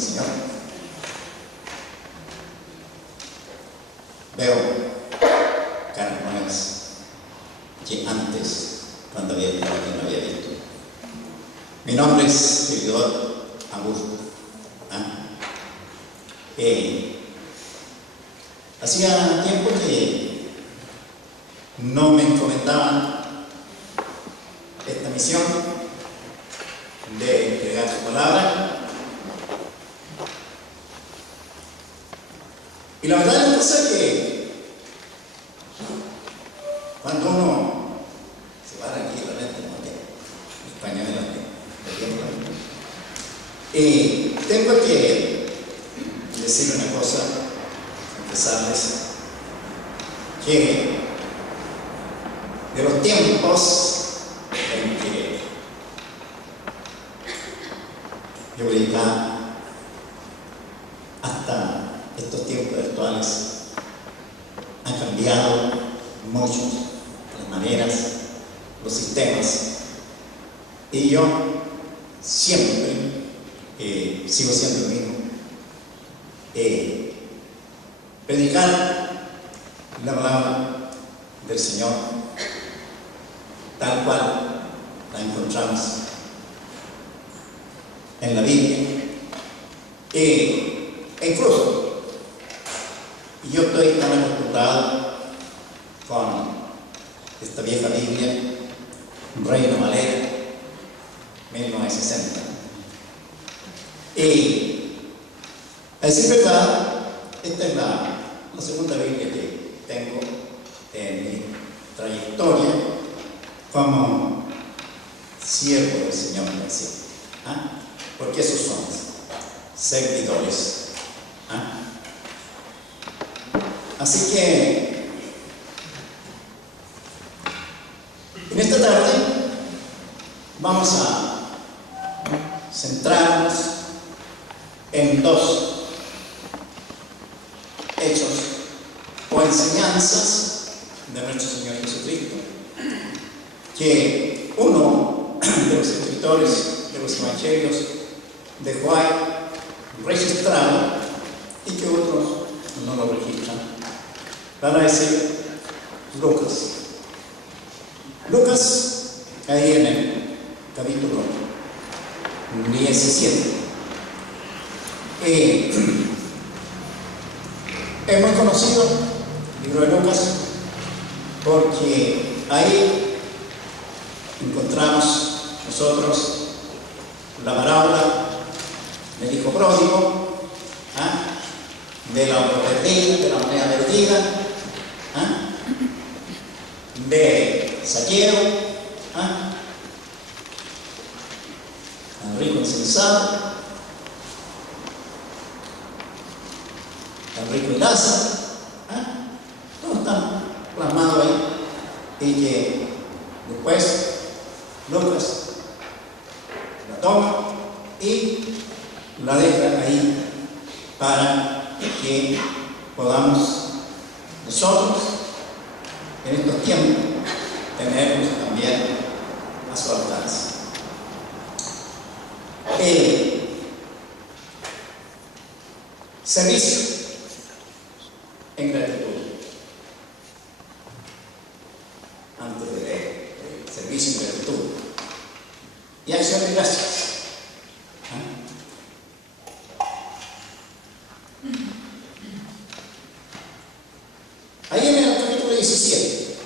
del Señor, veo caras nuevas que antes, cuando había estado aquí, no había visto. Mi nombre es servidor Augusto. Hacía tiempo que no me encomendaban esta misión de entregar su palabra. Y la verdad es que cuando uno se para aquí, realmente como que español tengo que decir una cosa, empezarles, que de los tiempos en que yo predicaba hasta estos tiempos actuales han cambiado mucho las maneras, los sistemas, y yo siempre sigo siendo el mismo. Predicar la palabra del Señor tal cual la encontramos en la Biblia, e incluso yo estoy tan acostumbrado con esta vieja Biblia, Reina Valera 1960, y a decir verdad, esta es la segunda Biblia que tengo en mi trayectoria como siervo del Señor, porque esos son servidores. Así que en esta tarde vamos a centrarnos en dos hechos o enseñanzas de nuestro Señor Jesucristo, que uno de los escritores de los evangelios dejó ahí registrado y que otros no lo registran. Van a decir Lucas. Lucas, ahí en el capítulo 17. Es muy conocido el libro de Lucas porque ahí encontramos nosotros la parábola del hijo pródigo, de la obra perdida, de la moneda perdida, de Zaqueo, al rico insensato, al rico y Lázaro, todo está plasmado ahí, y que después Lucas la toma y la deja ahí para que podamos nosotros en estos tiempos tenerlos también a su alcance. Servicio en gratitud. Antes de leer, servicio en gratitud y acción de gracias. Ahí en el capítulo 17,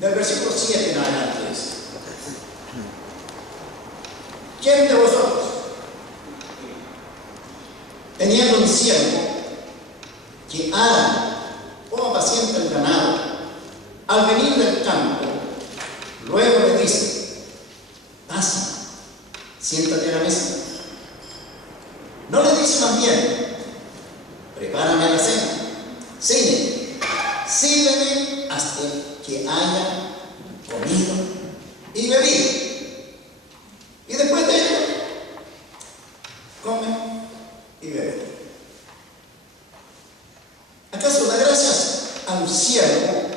del versículo 7 en adelante, dice: ¿quién de vosotros, teniendo un siervo que ara o apacienta el ganado, al venir del campo, luego le dice: pasa, siéntate a la mesa? ¿No le dice más bien: prepárame la cena, sírveme hasta que haya comido y bebido, y después de ello come y bebe? ¿Acaso da gracias a un siervo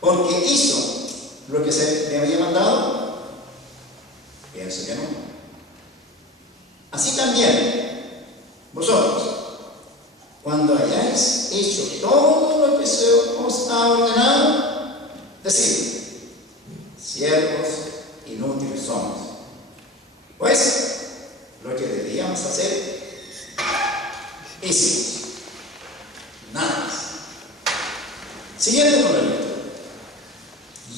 porque hizo lo que se le había mandado? Pienso que no. Así también, vosotros, cuando hayáis hecho todo lo que se os ha ordenado, decid: siervos inútiles somos. Pues, lo que debíamos hacer, hicimos. Nada más. Siguiendo con el lectura.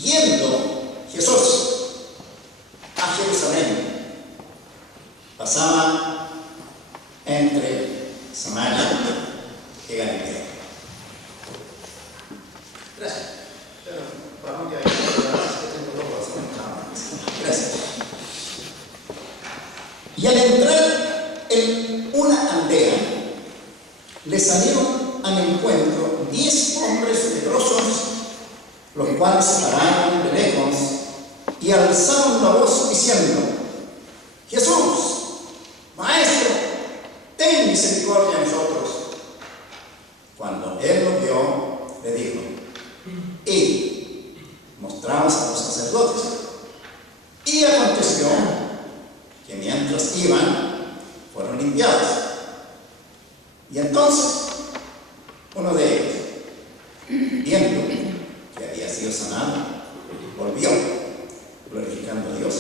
Yendo Jesús a Jerusalén, pasaba entre Samaria y Galilea. Gracias. Gracias. Y al entrar en una aldea, le salieron al encuentro 10 hombres leprosos, los cuales se pararon de lejos y alzaron la voz diciendo: Jesús, Maestro, ten misericordia de nosotros. Cuando él lo vio, le dijo: y mostramos a los sacerdotes. Y aconteció que mientras iban, fueron limpiados. Y entonces uno de ellos, viendo que había sido sanado, volvió, glorificando a Dios,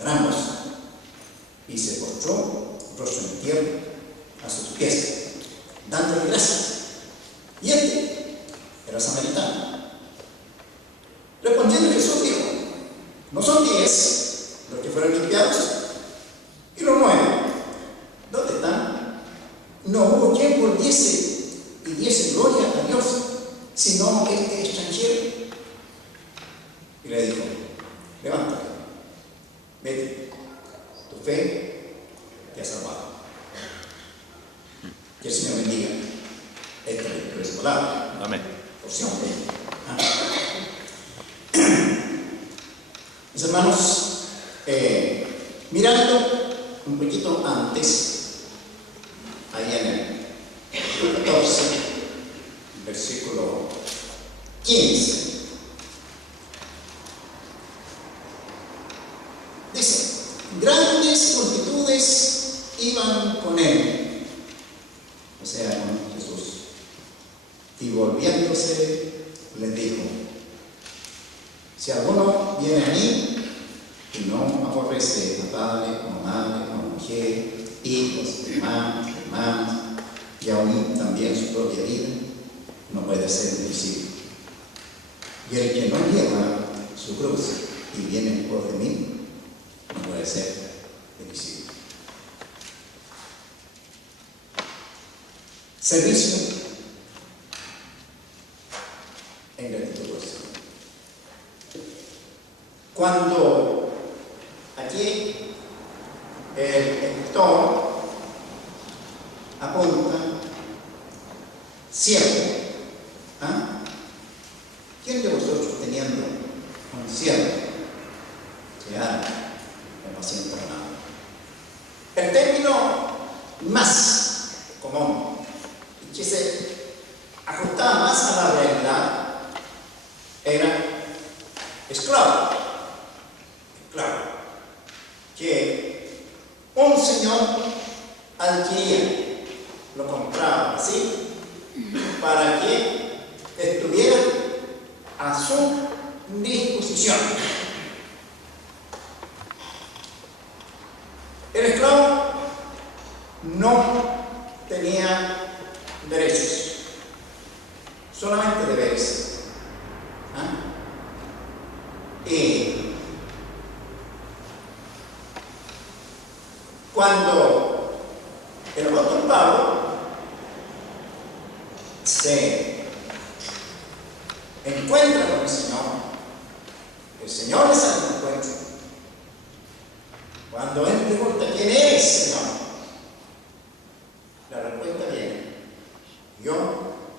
gran gozo, y se postró rostro en tierra a sus pies, dándole gracias. Y este era samaritano. Respondiendo Jesús dijo: ¿no son 10 los que fueron limpiados? ¿Y los 9? ¿Dónde están? No hubo quien volviese y diese gloria a Dios, sino este extranjero. Y le dijo: levántate, vete, tu fe te ha salvado. Que el Señor bendiga esta preciosa palabra. Amén. Porción de mis hermanos, mirando un poquito antes, ahí en el capítulo 14, versículo 15, dice: grandes multitudes iban con él, o sea, con Jesús, y volviéndose les dijo: si alguno viene a mí y no aborrece a padre, o madre, o mujer, hijos, hermanos, hermanas, y aún también su propia vida, no puede ser mi discípulo. Y el que no lleva su cruz y viene en pos de mí, no puede ser mi discípulo. Servicio en gratitud por Señor. Cuando aquí el escritor apunta siempre, ¿quién de vosotros, teniendo un siervo que haga el paciente ganado? El término más común y que se ajustaba más a la realidad era esclavo. Esclavo. Que un señor adquiría, lo compraba así, para que estuviera a su disposición. El esclavo no tenía derechos, solamente deberes. Y cuando el apóstol Pablo se encuentra con el Señor le sale al encuentro. Cuando él pregunta: ¿quién es, Señor? La respuesta viene: yo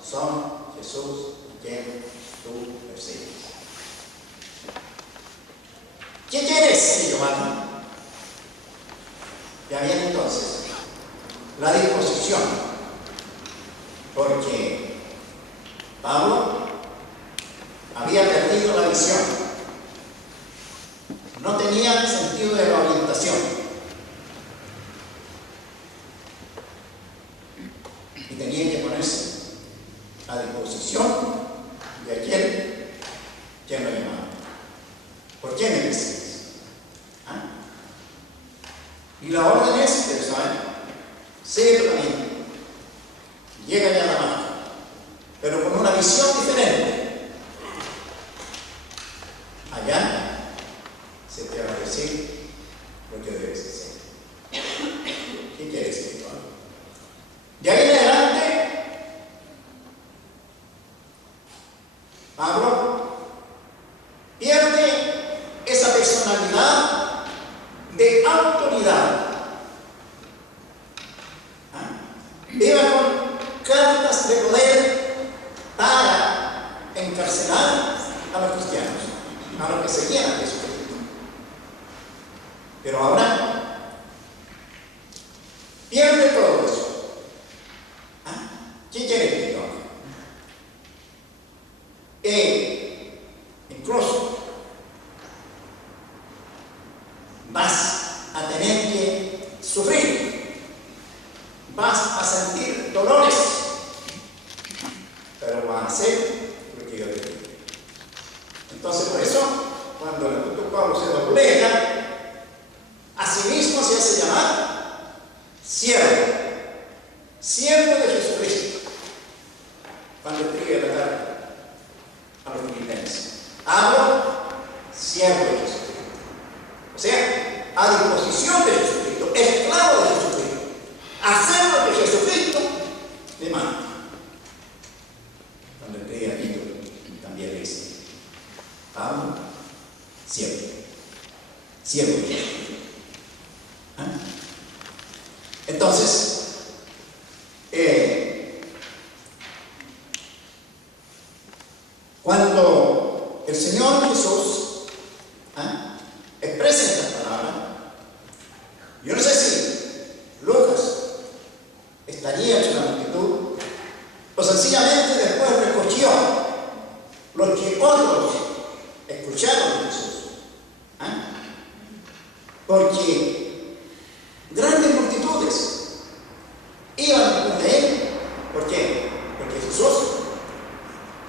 soy Jesús a quien tú persigues. ¿Qué quieres que yo haga? Ya viene entonces la disposición, porque Pablo había perdido la visión, no tenía sentido de la orientación, Y la orden es, ustedes saben, sigue tu camino, llega ya a la marca, pero con una visión diferente. Allá se te va a decir lo que debes hacer. ¿Qué quiere decir? De ahí en adelante, Pablo pierde esa personalidad de autoridad. Iba con cartas de poder para encarcelar a los cristianos, a los que seguían a Jesucristo. Pero ahora pierde todo eso. ¿Qué quiere que yo haga? Incluso vas a tener que sufrir, vas a sentir dolores, pero vas a hacer lo que yo te digo. Entonces, por eso, cuando el apóstol Pablo se doblega, a sí mismo se hace llamar siervo, siervo de Jesucristo. Cuando escribe la carta a los filipenses, hablo siervo de Jesucristo. O sea, a disposición de Jesucristo, esclavo de Jesucristo, hacer lo que Jesucristo le manda. Cuando escribe aquí, también dice, Pablo, siervo de Jesucristo. Entonces, cuando el Señor Jesús expresa esta palabra, yo no sé si Lucas estaría entre la multitud o sencillamente después recogió lo que otros escucharon de Jesús. Porque grandes multitudes iban con él. ¿Por qué? Porque Jesús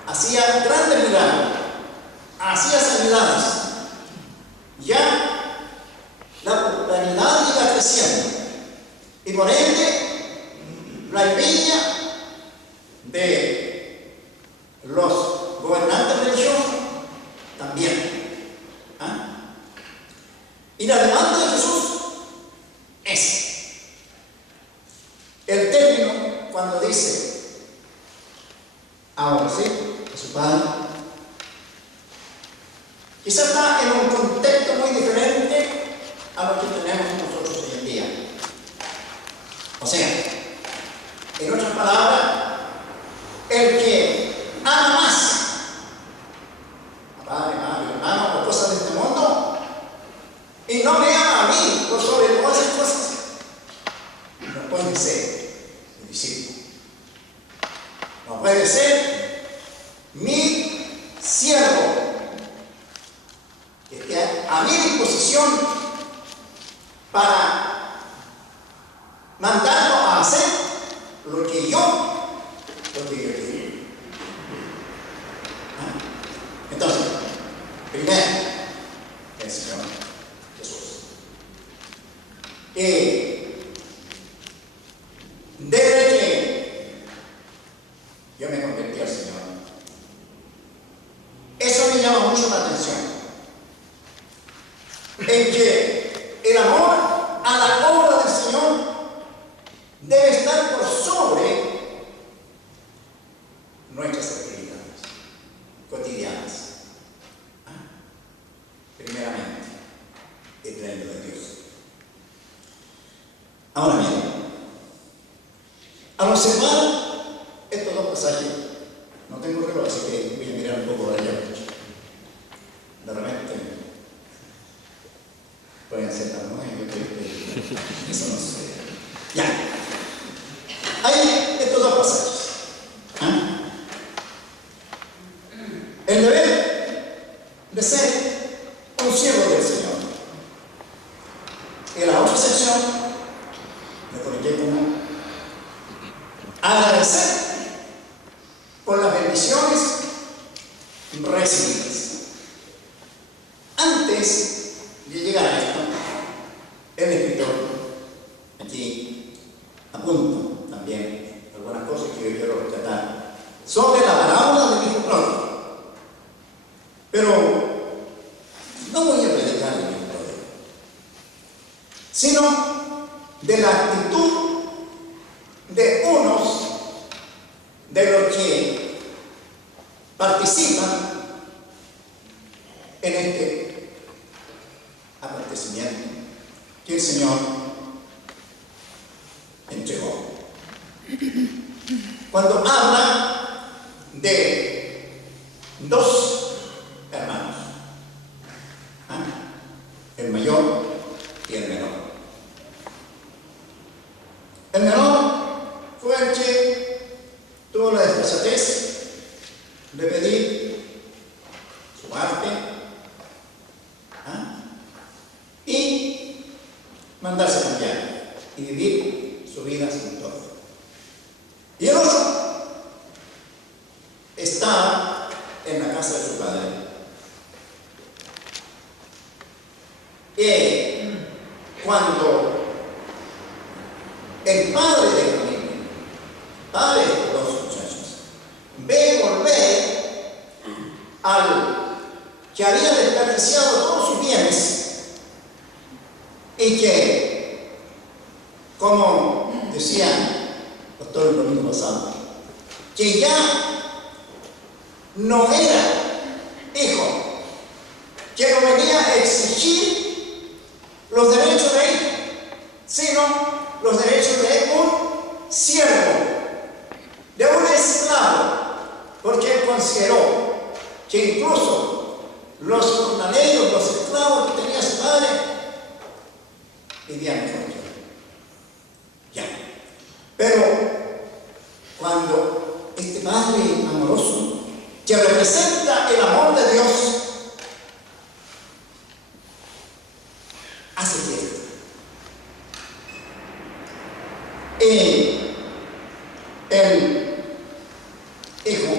hacía grandes milagros, hacía sanidades. Ya la popularidad iba creciendo y por ende la envidia de los gobernantes religiosos también. Y la demanda de Jesús es el término cuando dice, ahora sí, a su Padre. Quizá está en un contexto muy diferente a lo que tenemos nosotros hoy en día. O sea, en otras palabras, el que ama más a padre, madre, hermano o cosas de este mundo, y no me ama a mí por sobre todas esas cosas, no puede ser mi discípulo. No puede ser mi siervo, que esté a mi disposición para mandarlo a hacer lo que yo quiero. Entonces, primero, el Señor Jesús. Desde que yo me convertí al Señor, eso me llama mucho la atención, en que el amor a la obra del Señor debe estar por sobre nuestras actividades cotidianas. Primeramente, el reino de Dios. Ahora bien, al observar estos dos pasajes, no tengo reloj, así que voy a mirar un poco de allá. De repente, pueden ser tan nuevos, yo creo que eso no sucede. Ya. Hay estos dos pasajes. El deber de ser un siervo del Señor. En la otra sección me coloqué como agradecer por las bendiciones recibidas. Antes de llegar a esto, el escritor sino de la actitud de unos de los que participan en este acontecimiento que el Señor entregó. Cuando habla de dos hermanos, el mayor y el menor. El menor fue el que tuvo la desfachatez de pedir su parte y mandarse cambiar y vivir su vida sin todo. Y el otro estaba en la casa de su padre. Cuando el padre de la familia, padre de los dos muchachos, ve volver al que había desperdiciado todos sus bienes y que, como decía el pastor el domingo pasado, que ya no era hijo, que no venía a exigir los derechos de hijo, sino los derechos de un siervo, de un esclavo, porque él consideró que incluso los jornaleros, los esclavos que tenía su padre, vivían mejor que él. Ya. Pero cuando este padre amoroso, que representa el amor de Dios, hace fiesta. El hijo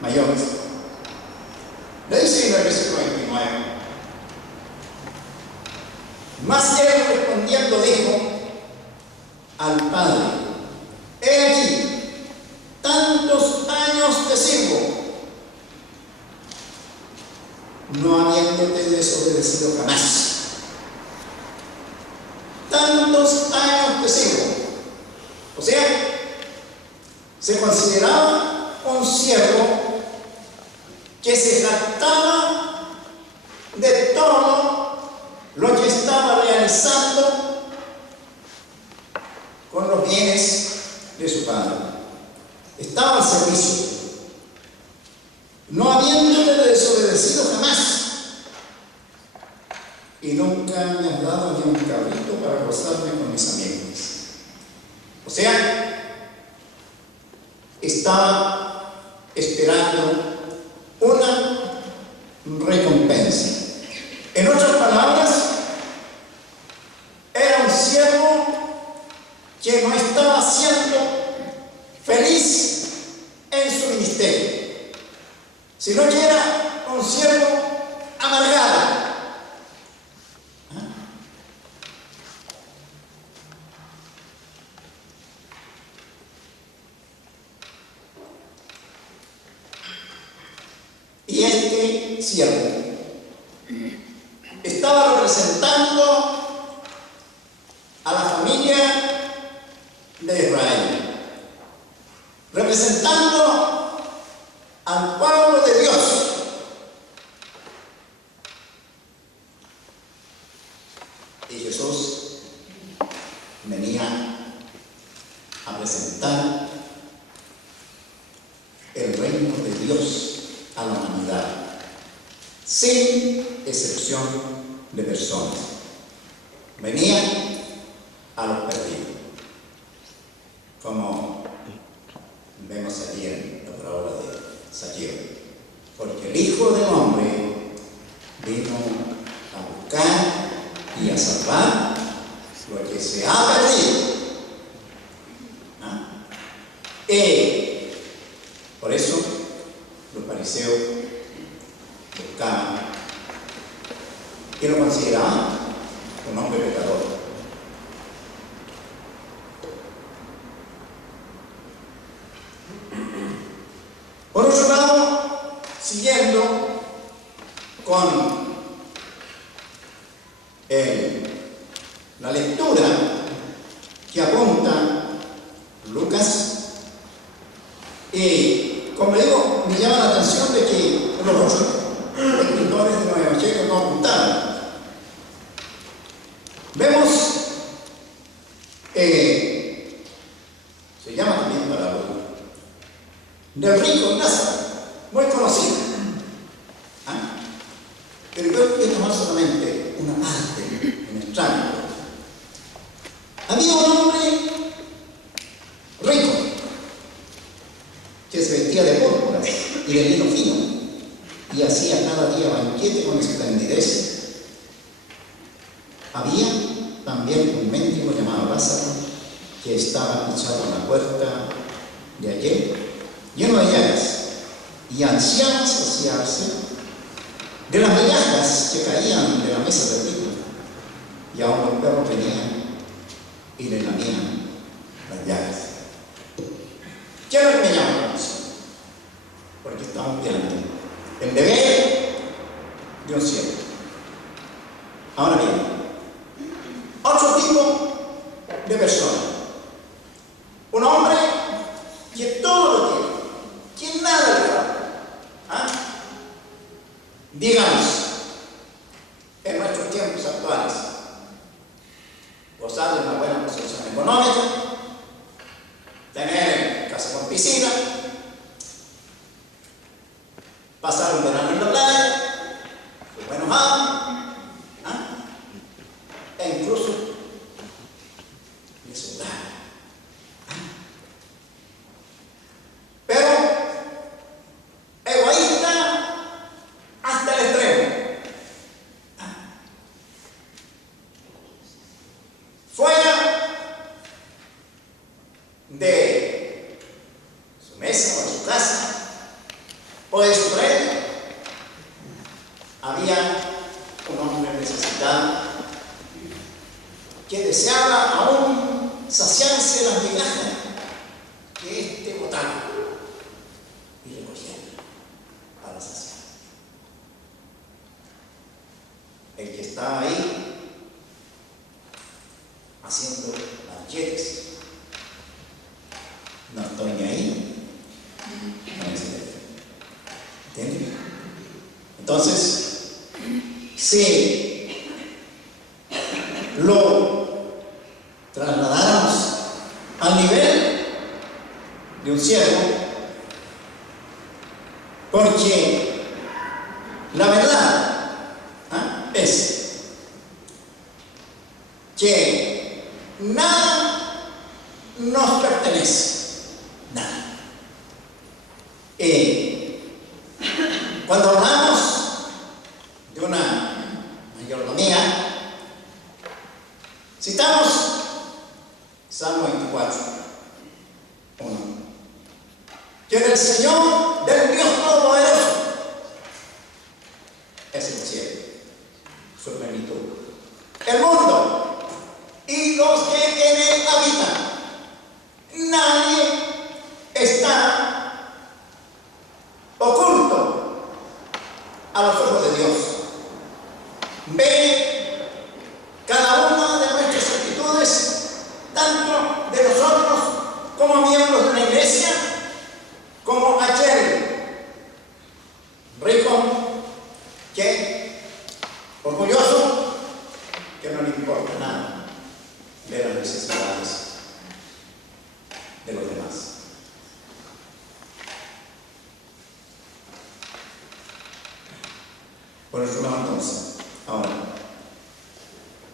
mayor le dice en el versículo 29, mas él respondiendo dijo al padre: he aquí, tantos años te sirvo, no habiéndote desobedecido jamás. Tantos años te sirvo. O sea, se consideraba un siervo que se jactaba de todo lo que estaba realizando con los bienes de su padre. Estaba al servicio, no habiéndote desobedecido jamás. Y nunca me has dado ni un cabrito para gozarme con mis amigos. O sea, estaba esperando una recompensa. En otras palabras, era un siervo que no estaba siendo feliz en su ministerio, sino que era un siervo amargado. Y este siervo estaba representando a la familia de Israel, representando al pueblo de Dios. Y Jesús venía a presentar el reino de Dios a la humanidad, sin excepción de personas. Venía a los perdidos, como vemos aquí en la parábola de Zaqueo, porque el Hijo del Hombre vino a buscar y a salvar lo que se ha perdido. Por eso los fariseos buscaban y lo consideraban un hombre pecador. Por otro lado, siguiendo con el La lectura que apunta Lucas, y como digo, me llama la atención de que los escritores de los evangelios no apuntaron. Vemos, se llama también parábola, del rico Lázaro, muy conocido. Pero yo quiero tomar solamente una parte en el tránsito. Había un hombre rico que se vestía de púrpuras y de lino fino y hacía cada día banquete con esplendidez. Había también un mendigo llamado Lázaro que estaba echado en la puerta de allí, lleno de llagas, y ansiaba saciarse de las migajas que caían de la mesa del rico, y aún los perros venían y le lamían las llagas. ¿Qué es lo que me llama la atención? Porque estamos viendo el deber de un siervo. Ahora bien, otro tipo de persona, un hombre que todo lo tiene, que nada le falta. Digamos, en nuestros tiempos actuales, gozar de una buena posición económica, tener casa con piscina, pasar un verano en la playa, sus buenos amos, e incluso de su hogar. Pero egoísta hasta el extremo. Fuera de su mesa o de su casa o de su reino había un hombre necesitado que deseaba aún saciarse las migajas que éste botaba y recogía para saciar. El que estaba ahí haciendo banquetes, no estoy ni ahí con ese derecho. ¿Entienden? Entonces, si lo trasladáramos al nivel de un siervo, porque la verdad es que nada nos pertenece, nada. Cuando hablamos de una mayordomía, citamos Salmo 24, 1, que del Señor, del Dios Todopoderoso, es el cielo, su plenitud, el mundo y los que en él habitan. Nadie está oculto a los ojos de Dios. Ve cada una de nuestras actitudes, tanto de nosotros como miembros de la iglesia, como aquel rico que, orgulloso, que no le importa nada de las necesidades de los demás. Por eso no, entonces, ahora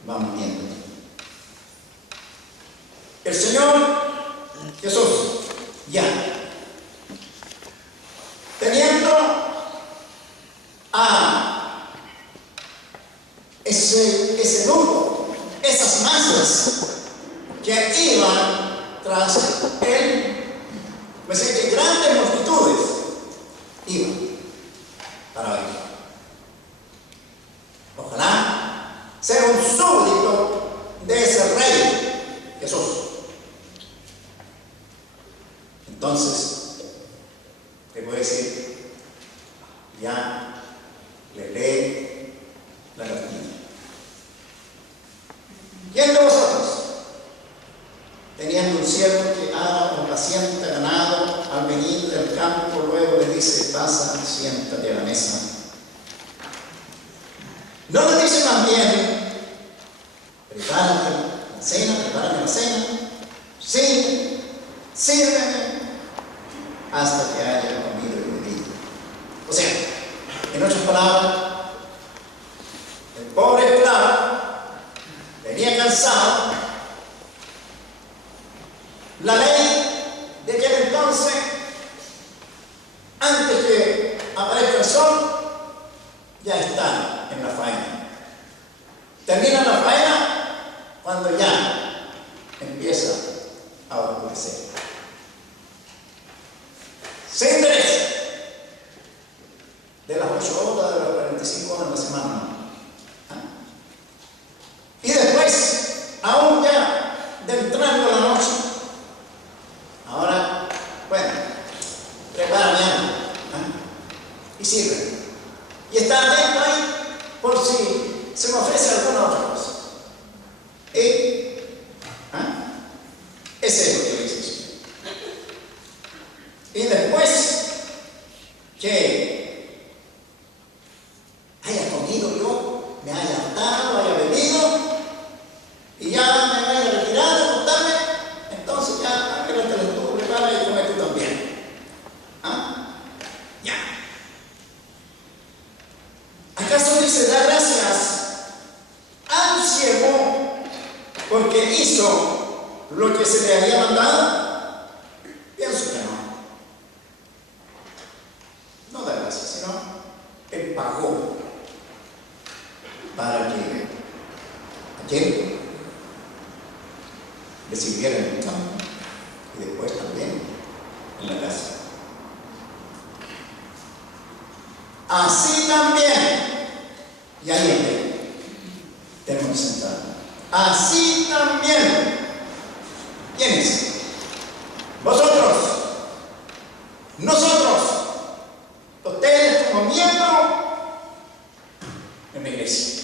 vamos viendo. El Señor Jesús, ya teniendo a ese grupo, esas masas que iban tras él, pues es que grandes multitudes iban para ver. Ojalá ser un súbdito de ese rey Jesús. Entonces, te voy a decir, ya le lee la cartilla. ¿Quién de vosotros, teniendo un siervo que ara o paciente ganado, al venir del campo, luego le dice, pasa, siéntate a la mesa? ¿No le dice también, prepárame la cena, sí, sírveme, hasta que haya comido y bebido? O sea, en otras palabras, el pobre esclavo venía cansado. La ley de aquel entonces, antes que aparezca el sol, ya está en la faena. Termina la faena cuando ya empieza a oscurecer. Se interesa de las 8 horas, de las 45 horas de la semana. Y después, aún ya de entrando la noche, ahora, bueno, prepara mi alma y sirve. Y está atento ahí por si se me ofrece alguna otra cosa. Ese es lo que dice el Señor. Y después que haya comido yo, me haya hartado, haya bebido, y ya me vaya a retirar, a acostarme, entonces ya arréglate tú, prepara y come tú también. Ya. ¿Acaso dice da gracias al siervo porque hizo lo que se le había mandado? Pienso que no. No da gracias, sino él pagó para que aquel le sirviera en el campo y después también en la casa. Así también, y ahí tenemos que sentar. Así también, ¿quiénes? Vosotros, nosotros, ustedes como miembros en la iglesia.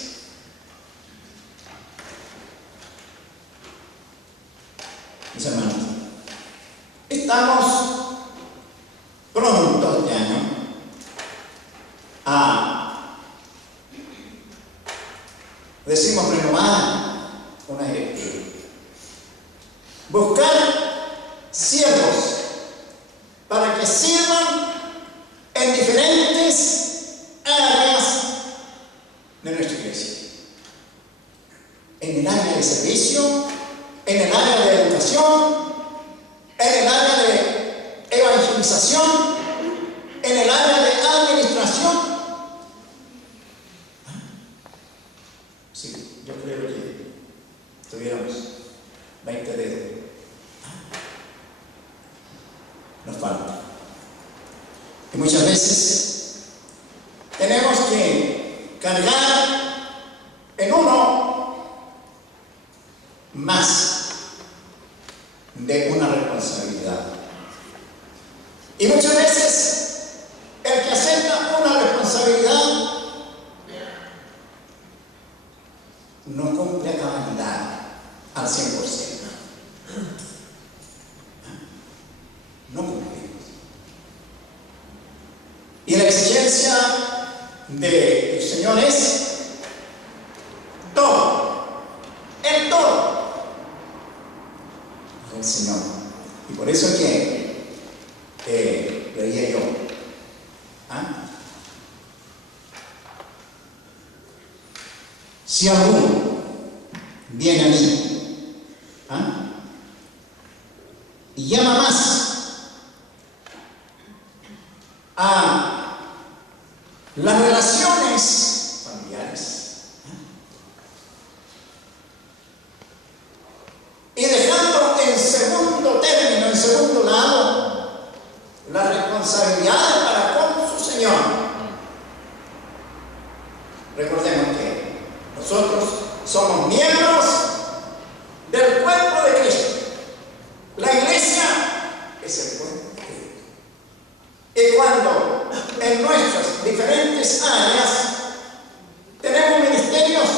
Mis hermanos, estamos pronto este año a, decimos, renovar una directiva. Buscar siervos para que sirvan en diferentes áreas de nuestra iglesia. En el área de servicio, en el área de educación, en el área de evangelización, en el área de administración. Sí, yo creo que tuviéramos 20 dedos. Nos falta. Y muchas veces tenemos que cargar en uno más de una responsabilidad. Y muchas veces el que acepta una responsabilidad no cumple a cabalidad al 100%. No cumple. Y la exigencia del Señor es todo. El todo. El Señor. Y por eso es que leía yo. Si alguno viene a mí y llama más a las relaciones familiares y dejando en segundo término, en segundo lado, la responsabilidad para con su Señor. Recordemos que nosotros somos miembros del cuerpo de Cristo. La iglesia es el cuerpo de Cristo. Y cuando en nuestras diferentes áreas tenemos ministerios,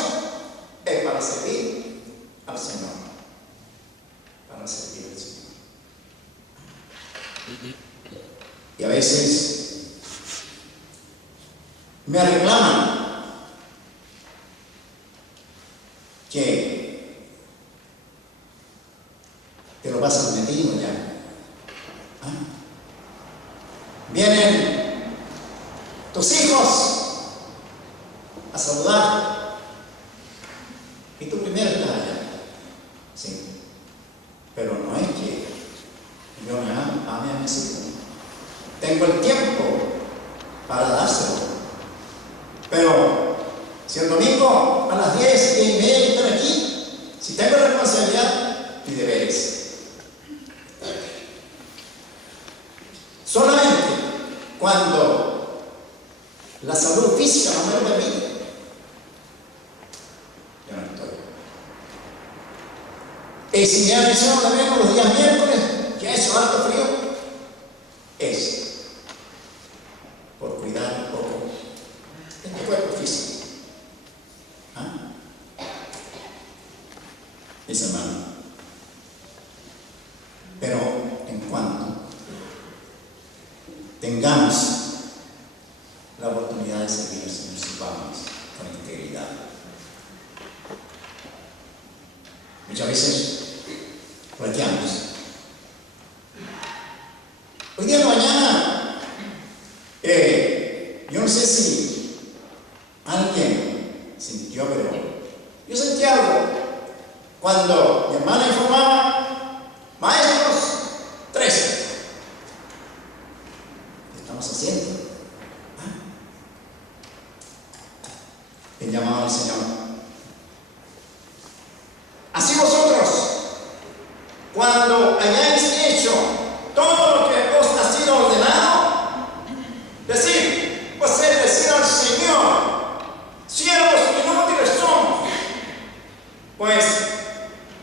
es para servir a veces me reclaman que te lo vas a metido ya. Vienen tus hijos a saludar y tú primero estás allá. Sí. Pero no es que yo me ame a mis hijos. Tengo el tiempo para dárselo. Pero si el domingo a las 10:30 estoy aquí, si tengo responsabilidad y deberes. Solamente cuando la salud física no me lo permite, yo no estoy. Y si me avisaron también los días miércoles, que ha hecho alto frío, es por cuidar un poco de mi cuerpo físico. Mis hermanos. Pero en cuanto tengamos la oportunidad de servir al Señor, sirvamos con integridad. Muchas veces planteamos, hoy día de mañana, yo no sé si alguien sintió, pero yo sentí algo cuando mi hermana informaba, maestros, 13. ¿Qué estamos haciendo? El llamado al Señor. Así vosotros, cuando hayáis hecho todo lo que os ha sido ordenado, decid, pues es decir al Señor, siervos inútiles somos, pues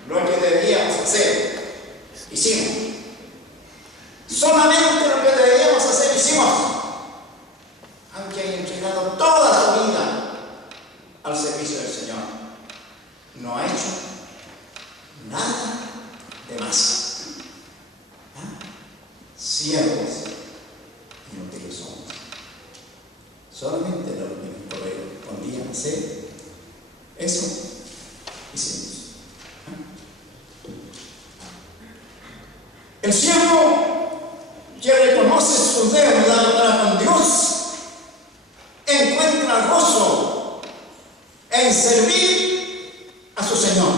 lo que debíamos hacer, hicimos. Solamente lo que debíamos hacer, hicimos. Aunque haya entregado toda su vida al servicio del Señor, no ha hecho nada de más. Siervos inútiles somos. Solamente lo que nos correspondía hacer, eso hicimos. El siervo que reconoce su deuda para con Dios encuentra gozo en servir a su Señor.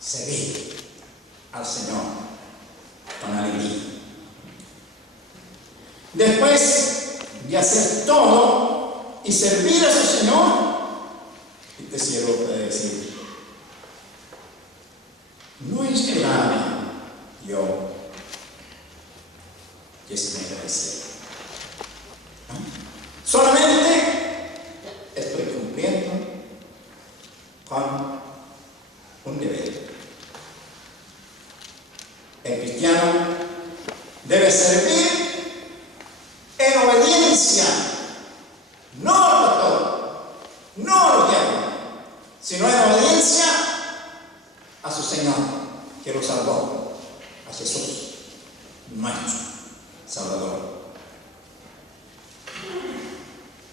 Servir al Señor con alegría. Después de hacer todo y servir a su Señor, este siervo puede decir, no esperaba yo que se me agradeciera. Solamente estoy cumpliendo con un deber. El cristiano debe servir en obediencia, no al pastor, no a los diablos, sino en obediencia a su Señor, que lo salvó, a Jesús, nuestro Salvador.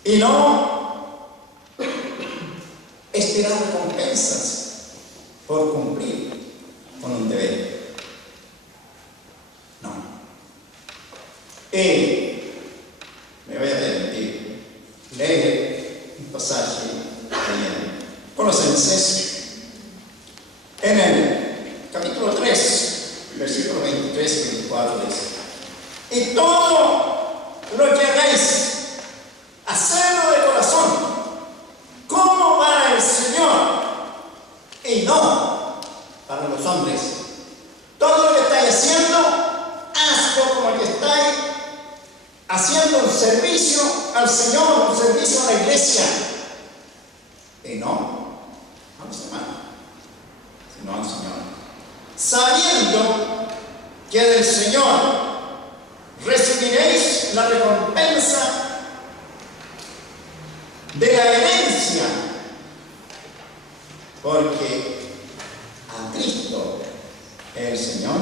Y no esperar recompensas por cumplir con un deber. No. Me voy a permitir leer un pasaje de Colosenses en el capítulo 3, versículo 23 y 24 dice: y todo lo que hagáis, hacedlo de corazón, como para el Señor, y no para los hombres. Todo lo que estáis haciendo, hazlo como que estáis haciendo un servicio al Señor, un servicio a la iglesia, y no a los hermanos, sino al Señor, sabiendo que del Señor recibiréis la recompensa de la herencia, porque a Cristo el Señor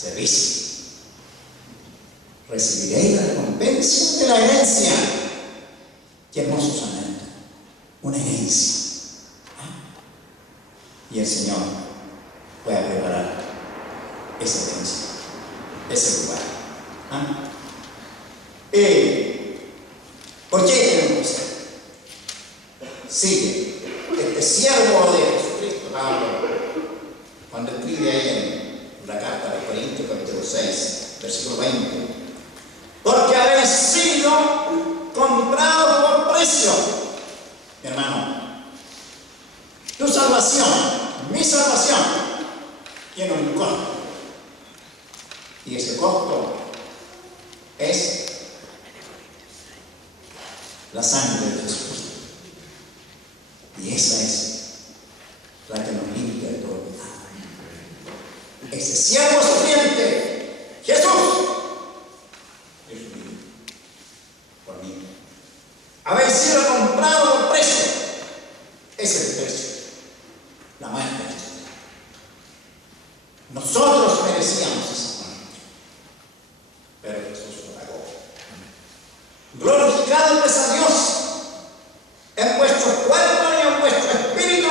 servicio. Recibiréis la recompensa de la herencia. Qué hermoso sonario, una herencia. Y el Señor pueda preparar esa herencia, ese lugar. ¿Por qué tenemos que ser? Sigue este siervo de Jesucristo, Pablo, cuando escribe ahí en la carta de Corintios, capítulo 6, versículo 20. Porque habéis sido comprados por precio, mi hermano. Tu salvación, mi salvación, tiene un costo. Y ese costo es la sangre de Jesucristo. Y esa es la que nos limpia de todo pecado. Ese siervo sufriente, Jesús, es mío, por mí. Habéis sido comprado por precio. Ese es el precio, la muerte de Jesús. Nosotros merecíamos esa muerte, pero Jesús lo pagó. Glorificado pues a Dios en vuestro cuerpo y en vuestro espíritu,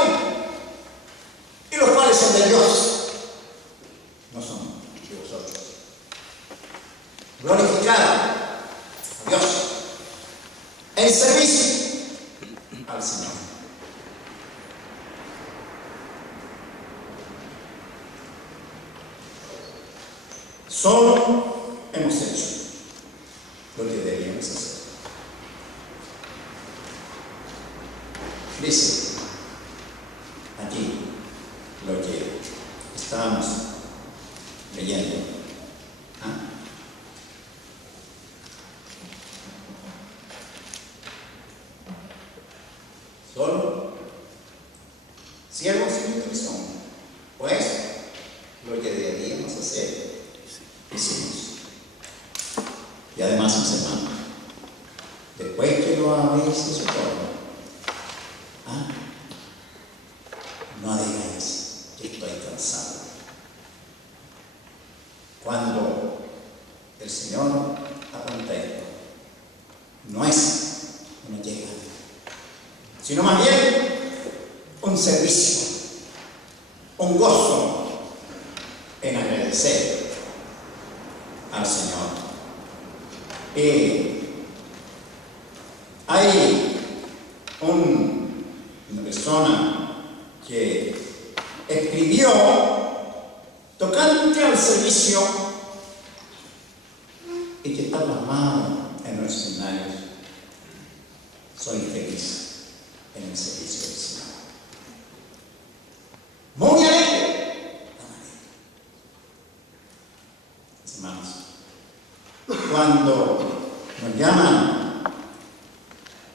y los cuales son de Dios, no son de vosotros. Glorificado a Dios en servicio al Señor. Solo hemos hecho lo que debíamos hacer. Dice aquí lo que estábamos leyendo. Solo siervos y son, pues lo que debíamos hacer, hicimos. Y además, mis hermanos, después que lo habéis hecho todo, no digáis que estoy cansado. Cuando el Señor apunta esto, no es una llegada, sino más bien un servicio, un gozo en agradecer al Señor. Hay una persona que escribió tocante al servicio y que está plasmado en los seminarios. Soy feliz en el servicio del Señor. Muy alegre. Hermanos, cuando nos llaman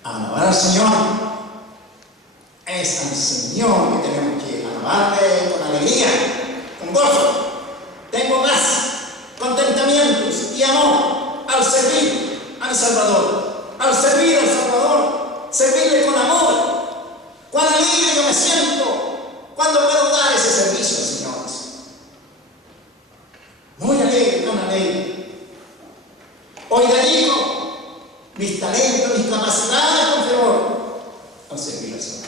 a alabar al Señor, es al Señor que tenemos que alabarle con alegría, con gozo. Tengo paz, contentamientos y amor al servir al Salvador. Al servir al Salvador, servirle con amor. Cuán alegre yo me siento cuando puedo dar ese servicio, señores. Muy alegre, tan alegre. Hoy dedico mis talentos, mis capacidades con fervor al servir al Señor.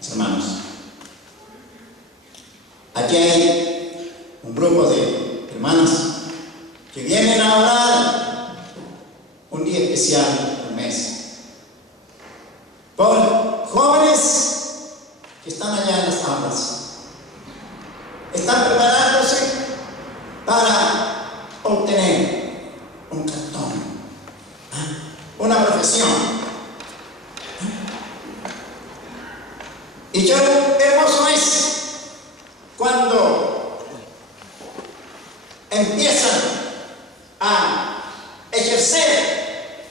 Mis hermanos, aquí hay un grupo de hermanas que vienen a orar un día especial del mes por jóvenes que están allá en las aulas. Están preparándose para obtener un cartón, una profesión. Y qué hermoso es cuando empiezan a ejercer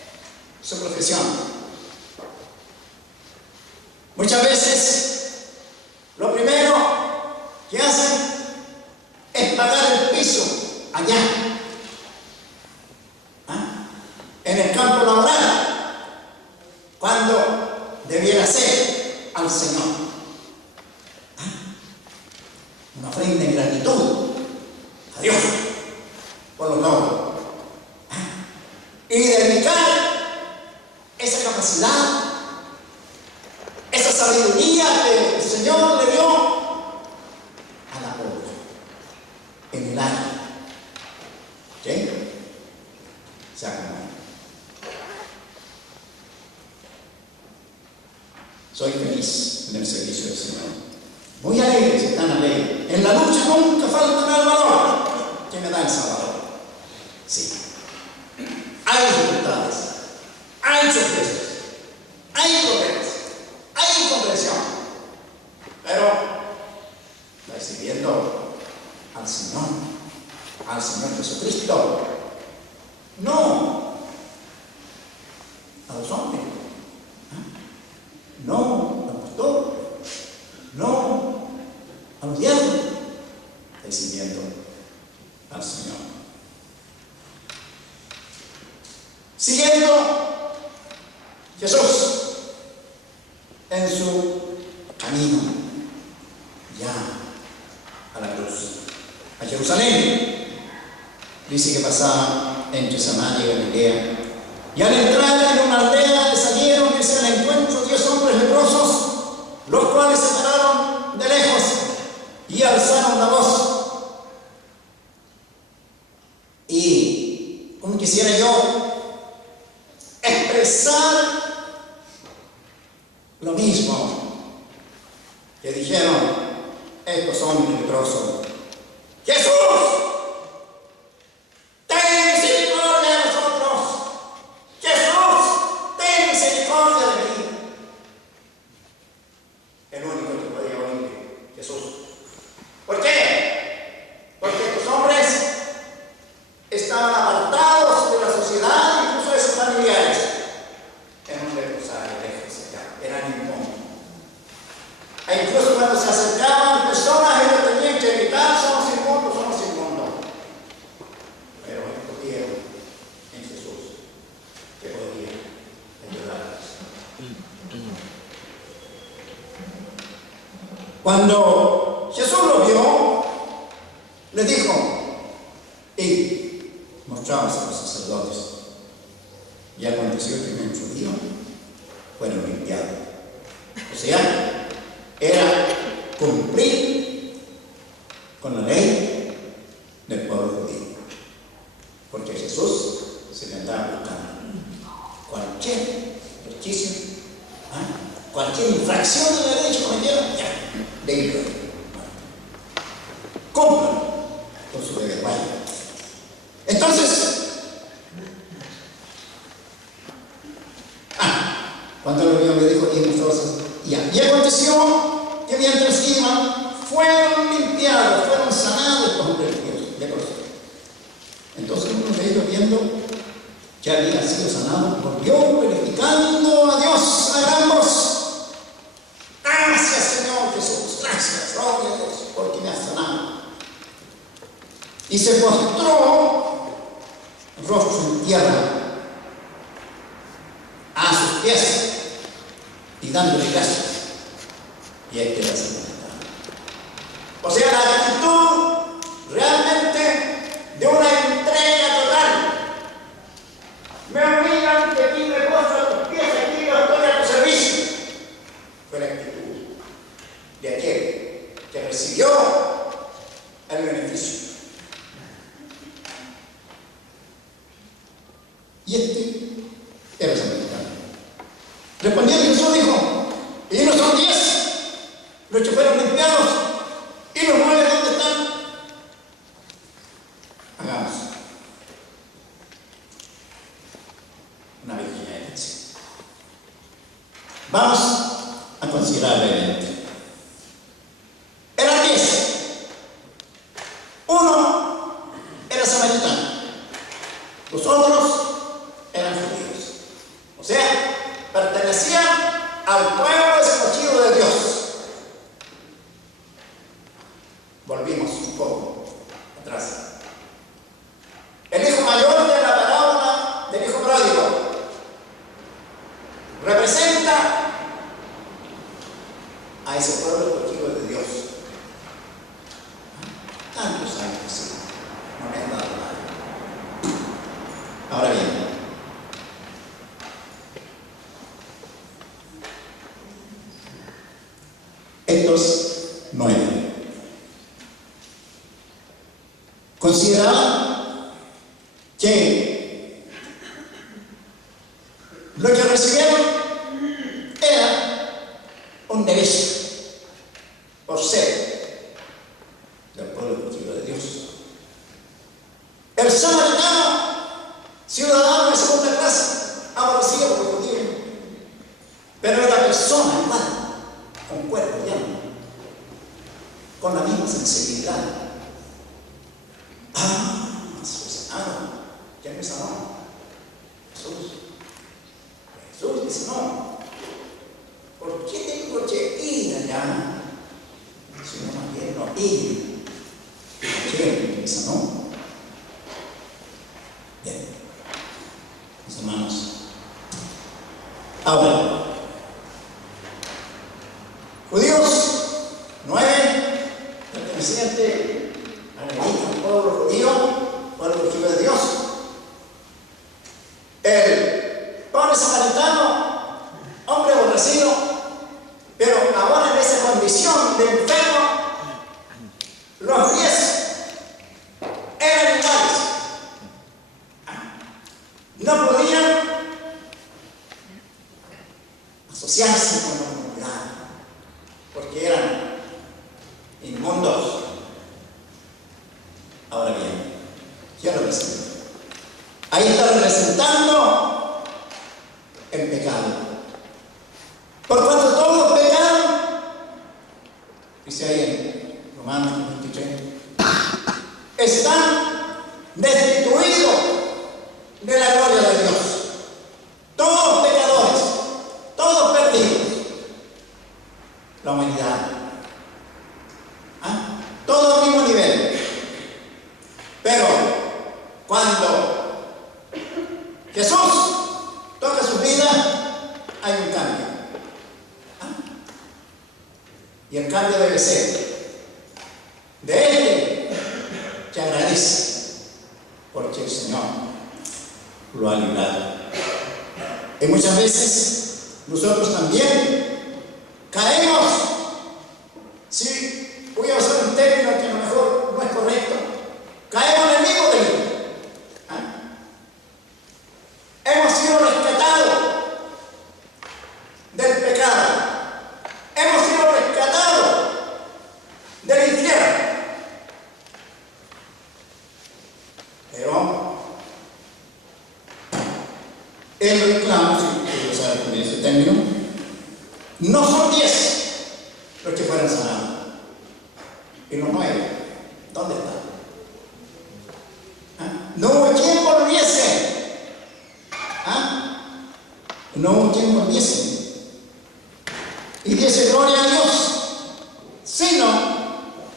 su profesión. Muchas veces lo primero que hacen es pagar el piso allá, en el campo laboral, cuando debiera ser al Señor. Una ofrenda en gratitud sabiduría que el Señor le dio a la obra, en el área. ¿Ok? Se acabó. Soy feliz en el servicio del Señor. Muy alegre si están alegres. En la lucha nunca falta el valor que me da el Salvador. Sí. Hay dificultades, hay sorpresas, hay problemas, hay incomprensión. Pero recibiendo al Señor Jesucristo, no a los hombres, no al pastor, no a los diablos, recibiendo al Señor. Siguiendo Jesús en su camino ya a la cruz, a Jerusalén, dice que pasaba entre Samaria y Galilea, y al entrar en una aldea le salieron al encuentro 10 hombres leprosos, los cuales se pararon de lejos y alzaron la voz. Y como quisiera yo expresar lo mismo que dijeron estos hombres leprosos: ¡Jesús! ¡Ten misericordia de nosotros! ¡Jesús! ¡Ten misericordia de mí! El único que podía oír, Jesús. ¿Por qué? Porque estos hombres estaban apartados de la sociedad, incluso de sus familiares. Eran un leprosario lejos allá, eran inmundos. E incluso cuando se acercaban personas, ellos tenían que gritar: somos inmundos, somos inmundos. Pero escogieron en Jesús, que podía ayudarlos. Cuando Jesús lo vio, le dijo, y mostramos a los sacerdotes: y aconteció que en su día fueron limpiados. O sea, era cumplir con la ley del pueblo judío, porque Jesús se le andaba buscando cualquier resquicio, cualquier infracción de la ley que cometieron, ya, de ir. Cumplan con su deber. Vaya. Entonces, cuando lo vio, le dijo: y aconteció que mientras iban, fueron limpiados, fueron sanados estos hombres leprosos. Entonces uno de ellos, viendo que había sido sanado, volvió glorificando a Dios a gran voz: gracias, Señor Jesús, gracias, gloria a Dios, porque me has sanado. Y se postró rostro en tierra a sus pies y dándole gracias. Y ahí queda sanado. O sea, la actitud realmente de una entrega total. Me obligan que aquí me postro a tus pies, aquí yo estoy a tu servicio. Fue la actitud de aquel que recibió el beneficio. Y este era samaritano. Respondiendo Jesús dijo: ¿y no son 10 los que fueron limpiados? ¿Y los 9 dónde están? Hagamos una pequeña elección. Vamos a considerar brevemente. Eran 10. Uno era samaritano, los otros eran judíos. O sea, pertenecían al pueblo escogido de Dios. Volvimos un poco atrás. El hijo mayor de la parábola del hijo pródigo representa a ese pueblo escogido de Dios. Tantos años así, no me han dado nada. Ahora bien, estos 9 consideraban que lo que recibieron era un derecho por ser del pueblo escogido de Dios. El samaritano, ciudadano de segunda clase, aborrecido por los judíos, pero era persona igual, con cuerpo y alma, con la misma sensibilidad. ¿Quién me sanó? Jesús. Jesús dice, no, ¿por qué tengo que ir allá? Si no, más bien no ir. ¿Quién me sanó? Bien, mis hermanos. Ahora, judíos 9, pertenecientes al pueblo judío, pueblo judío de Dios. El pobre samaritano, hombre aborrecido, pero ahora en esa condición de enfermo, los 10 eran iguales. No podían asociarse con la comunidad, porque eran inmundos. Ahora bien, ¿quién lo representa? Ahí está representando el pecado. Por cuanto todos pecaron, dice ahí en Romanos 23, están destituidos de la gloria de Dios. Todos pecadores, todos perdidos. La humanidad. Todo al mismo nivel. Pero cuando Jesús toca su vida, hay un cambio. Y el cambio debe ser de Él que agradece, porque el Señor lo ha librado. Y muchas veces nosotros también caemos. Si voy a usar un término que a lo mejor no es correcto, caemos en el mismo delito. Hemos sido rescatados del pecado. Hemos sido rescatados del infierno. Pero el reclamo, si quiero usar también ese término, no son 10 los que fueron sanados. Y los 9, ¿dónde están? No hubo quien volviese. No hubo quien volviese y diese gloria a Dios, sino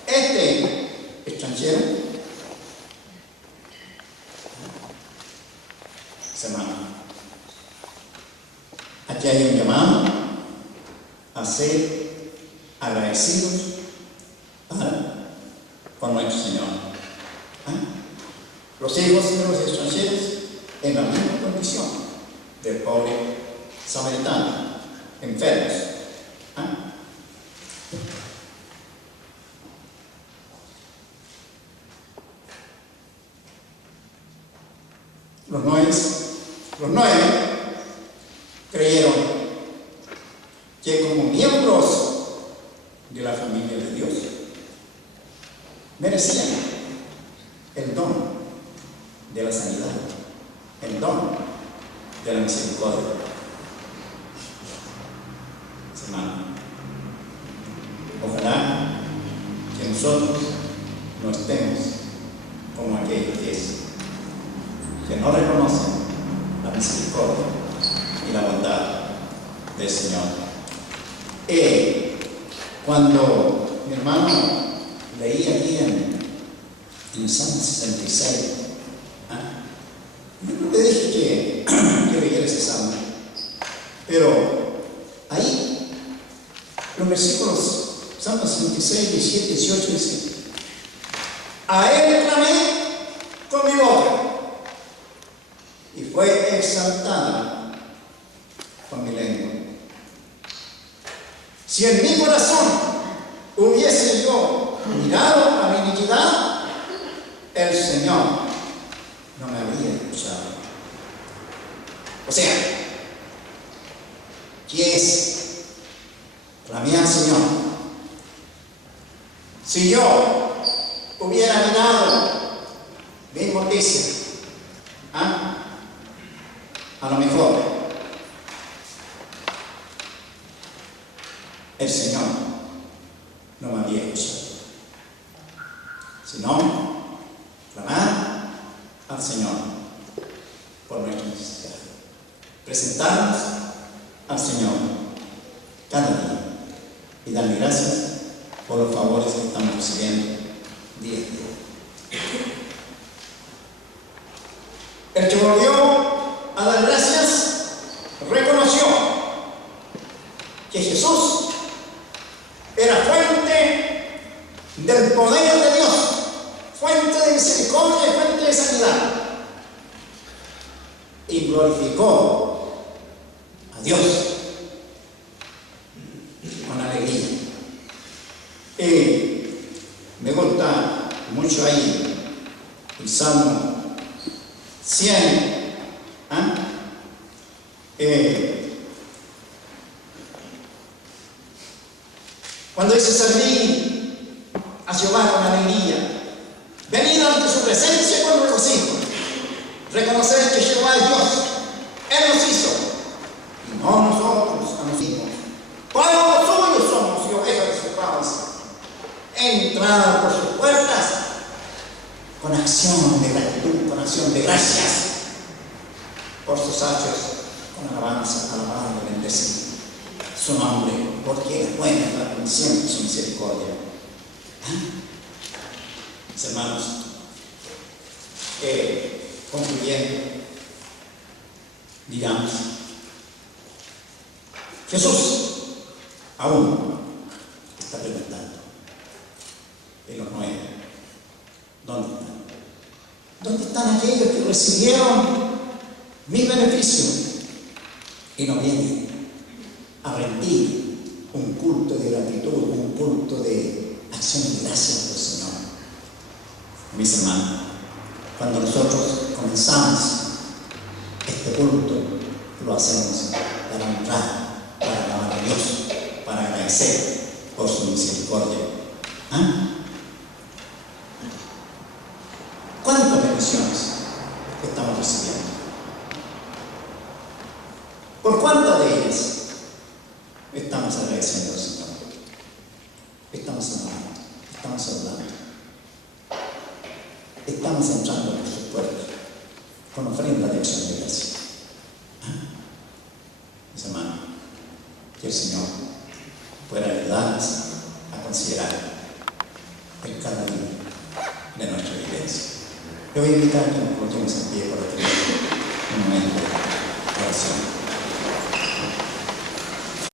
este extranjero. Semana. Aquí hay un llamado a ser agradecidos con nuestro Señor. Los hijos de los extranjeros en la misma condición del pobre samaritano, enfermos. Los nueve creyeron que como miembros de la familia de Dios merecían el don de la sanidad, el don de la misericordia. Hermano, ojalá que nosotros no estemos como aquellos que no reconocen la misericordia y la bondad del Señor. Cuando mi hermano leía aquí en el Salmo 66, yo no le dije que leyera ese salmo, pero ahí, los versículos, Salmo 66, 17, 18 dice: a Él clamé con mi boca y fue exaltada con mi lengua. Si en mi corazón mirado a mi iniquidad, el Señor no me habría escuchado. O sea, ¿qué es? Clamé al Señor. Si yo hubiera mirado mi noticia, a lo mejor el Señor no me había escuchado. Sino clamar al Señor por nuestra necesidad. Presentarnos al Señor cada día y darle gracias por los favores que estamos recibiendo día a día. El que volvió a dar gracias reconoció que Jesús era fuente del poder de Dios, fuente de misericordia y fuente de sanidad, y glorificó a Dios con alegría. Me gusta mucho ahí el Salmo 100, cuando dice: serví a Jehová con alegría, venid ante su presencia con regocijo, reconocer que Jehová es Dios, Él nos hizo, y no nosotros a nosotros mismos. Pueblo suyo somos y ovejas de su causa. Entrad por sus puertas con acción de gratitud, con acción de gracias, por sus hechos con alabanza, alabado y bendecido su nombre, porque es buena la bendición y su misericordia. Mis hermanos, concluyendo, digamos, Jesús aún está preguntando en los 9: ¿dónde están? ¿Dónde están aquellos que recibieron mi beneficio y no vienen a rendir un culto de gratitud, un culto de acción de gracias al Señor? Mis hermanos, cuando nosotros comenzamos este culto, lo hacemos para honrar, para alabar a Dios, para agradecer por su misericordia. ¿Cuántas bendiciones estamos recibiendo? ¿Por cuántas de ellas estamos agradeciendo al Señor? Estamos amando, estamos hablando, estamos entrando por sus puertas con ofrenda de acción de gracia. Mis hermanos, que el Señor pueda ayudarnos a considerar el cada día de nuestra vivencia. Le voy a invitar a que nos coloquemos en pie para tener un momento de oración.